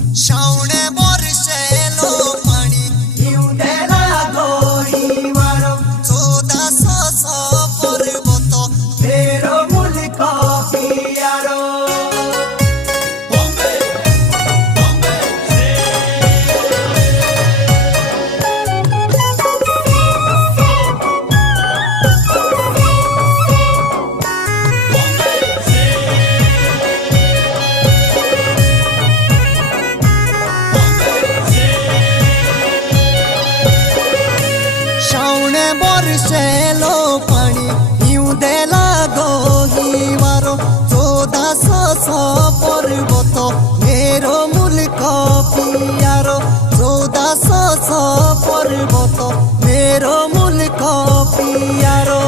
श्रावणे बरसेलो पाणी हिवडेला गोरीवार चौदास पर्वत मेरो मुल्क पियारो श्रावणे बरसेलो पाणी हिवडेला गोरीवार चौदास पर्वत मेरो मुल्क पियारो चौदास पर्वत मेरो मुल्क पियारो